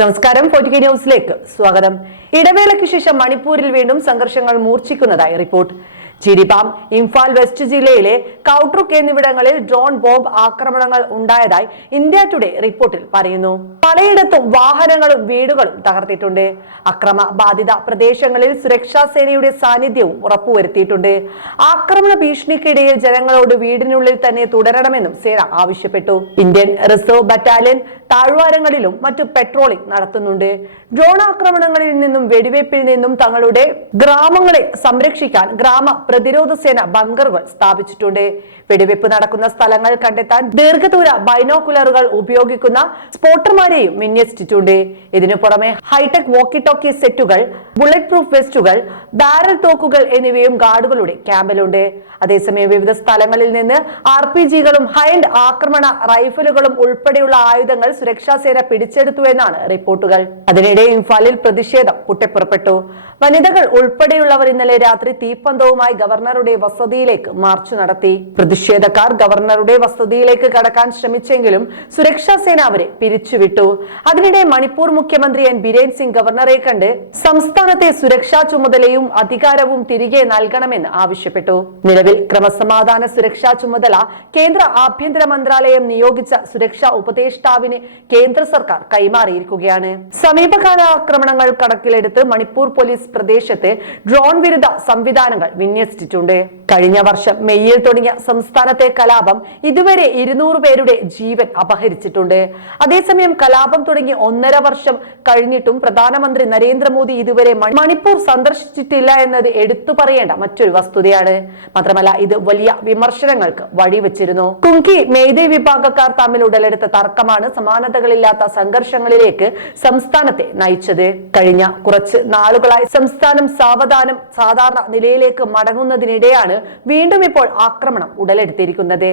നമസ്കാരം. ഫോർട്ടി ന്യൂസിലേക്ക് സ്വാഗതം. ഇടവേളയ്ക്ക് ശേഷം മണിപ്പൂരിൽ വീണ്ടും സംഘർഷങ്ങൾ മൂർച്ഛിക്കുന്നതായി റിപ്പോർട്ട്. ചിരിപാം ഇംഫാൽ വെസ്റ്റ് ജില്ലയിലെ കൌട്രുക്ക് എന്നിവിടങ്ങളിൽ ഡ്രോൺ ബോംബ് ആക്രമണങ്ങൾ ഉണ്ടായതായി ഇന്ത്യ ടുഡേ റിപ്പോർട്ടിൽ പറയുന്നു. പലയിടത്തും വാഹനങ്ങളും വീടുകളും തകർത്തിട്ടുണ്ട്. അക്രമ ബാധിത പ്രദേശങ്ങളിൽ സുരക്ഷാ സേനയുടെ സാന്നിധ്യവും ഉറപ്പുവരുത്തിയിട്ടുണ്ട്. ആക്രമണ ഭീഷണിക്കിടയിൽ ജനങ്ങളോട് വീടിനുള്ളിൽ തന്നെ തുടരണമെന്നും സേന ആവശ്യപ്പെട്ടു. ഇന്ത്യൻ റിസർവ് ബറ്റാലിയൻ താഴ്വാരങ്ങളിലും മറ്റു പെട്രോളിംഗ് നടത്തുന്നുണ്ട്. ഡ്രോൺ ആക്രമണങ്ങളിൽ നിന്നും വെടിവയ്പിൽ നിന്നും തങ്ങളുടെ ഗ്രാമങ്ങളെ സംരക്ഷിക്കാൻ ഗ്രാമ പ്രതിരോധ സേന ബങ്കറുകൾ സ്ഥാപിച്ചിട്ടുണ്ട്. വെടിവെപ്പ് നടക്കുന്ന സ്ഥലങ്ങൾ കണ്ടെത്താൻ ദീർഘദൂര ബൈനോക്കുലറുകൾ ഉപയോഗിക്കുന്ന സ്പോട്ടർമാരെയും വിന്യസിച്ചിട്ടുണ്ട്. ഇതിനു പുറമെ ഹൈടെക് വോക്കി ടോക്കി സെറ്റുകൾ ബുള്ളറ്റ് പ്രൂഫ് വെസ്റ്റുകൾ ബാരൽ തോക്കുകൾ എന്നിവയും ഗാർഡുകളുടെ ക്യാമ്പിലുണ്ട്. അതേസമയം വിവിധ സ്ഥലങ്ങളിൽ നിന്ന് ആർ പി ജികളും ഹൈൻഡ് ആക്രമണ റൈഫിലുകളും ഉൾപ്പെടെയുള്ള ആയുധങ്ങൾ സുരക്ഷാ സേന പിടിച്ചെടുത്തു എന്നാണ് റിപ്പോർട്ടുകൾ. അതിനിടെ ഇംഫാലിൽ പ്രതിഷേധം പൊട്ടിപ്പുറപ്പെട്ടു വനിതകൾ ഉൾപ്പെടെയുള്ളവർ ഇന്നലെ രാത്രി തീപ്പന്തവുമായി ഗവർണറുടെ വസതിയിലേക്ക് മാർച്ച് നടത്തി. പ്രതിഷേധക്കാർ ഗവർണറുടെ വസതിയിലേക്ക് കടക്കാൻ ശ്രമിച്ചെങ്കിലും സുരക്ഷാ സേന അവരെ പിരിച്ചുവിട്ടു. അതിനിടെ മണിപ്പൂർ മുഖ്യമന്ത്രി എൻ. ബിരേൻ സിംഗ് ഗവർണറെ കണ്ട് സംസ്ഥാനത്തെ സുരക്ഷാ ചുമതലയും അധികാരവും തിരികെ നൽകണമെന്ന് ആവശ്യപ്പെട്ടു. നിലവിൽ ക്രമസമാധാന സുരക്ഷാ ചുമതല കേന്ദ്ര ആഭ്യന്തര മന്ത്രാലയം നിയോഗിച്ച സുരക്ഷാ ഉപദേഷ്ടാവിന് കേന്ദ്ര സർക്കാർ കൈമാറിയിരിക്കുകയാണ്. സമീപകാല ആക്രമണങ്ങൾ കണക്കിലെടുത്ത് മണിപ്പൂർ പോലീസ് പ്രദേശത്ത് ഡ്രോൺ വിരുദ്ധ സംവിധാനങ്ങൾ വിന്യസിച്ചിട്ടുണ്ട്. കഴിഞ്ഞ വർഷം മെയ്യിൽ തുടങ്ങിയ സംസ്ഥാനത്തെ കലാപം ഇതുവരെ ഇരുന്നൂറ് പേരുടെ ജീവൻ അപഹരിച്ചിട്ടുണ്ട്. അതേസമയം കലാപം തുടങ്ങി ഒന്നര വർഷം കഴിഞ്ഞിട്ടും പ്രധാനമന്ത്രി നരേന്ദ്രമോദി ഇതുവരെ മണിപ്പൂർ സന്ദർശിച്ചിട്ടില്ല എന്നത് എടുത്തു പറയേണ്ട മറ്റൊരു വസ്തുതയാണ്. മാത്രമല്ല ഇത് വലിയ വിമർശനങ്ങൾക്ക് വഴിവെച്ചിരുന്നു. കുങ്കി മെയ്തേ വിഭാഗക്കാർ തമ്മിൽ ഉടലെടുത്ത തർക്കമാണ് സമാനതകളില്ലാത്ത സംഘർഷങ്ങളിലേക്ക് സംസ്ഥാനത്തെ നയിച്ചത്. കഴിഞ്ഞ കുറച്ച് നാളുകളായി സംസ്ഥാനം സാവധാനം സാധാരണ നിലയിലേക്ക് മടങ്ങുന്നതിനിടെയാണ് വീണ്ടും ഇപ്പോൾ ആക്രമണം ഉടലെടുത്തിരിക്കുന്നത്.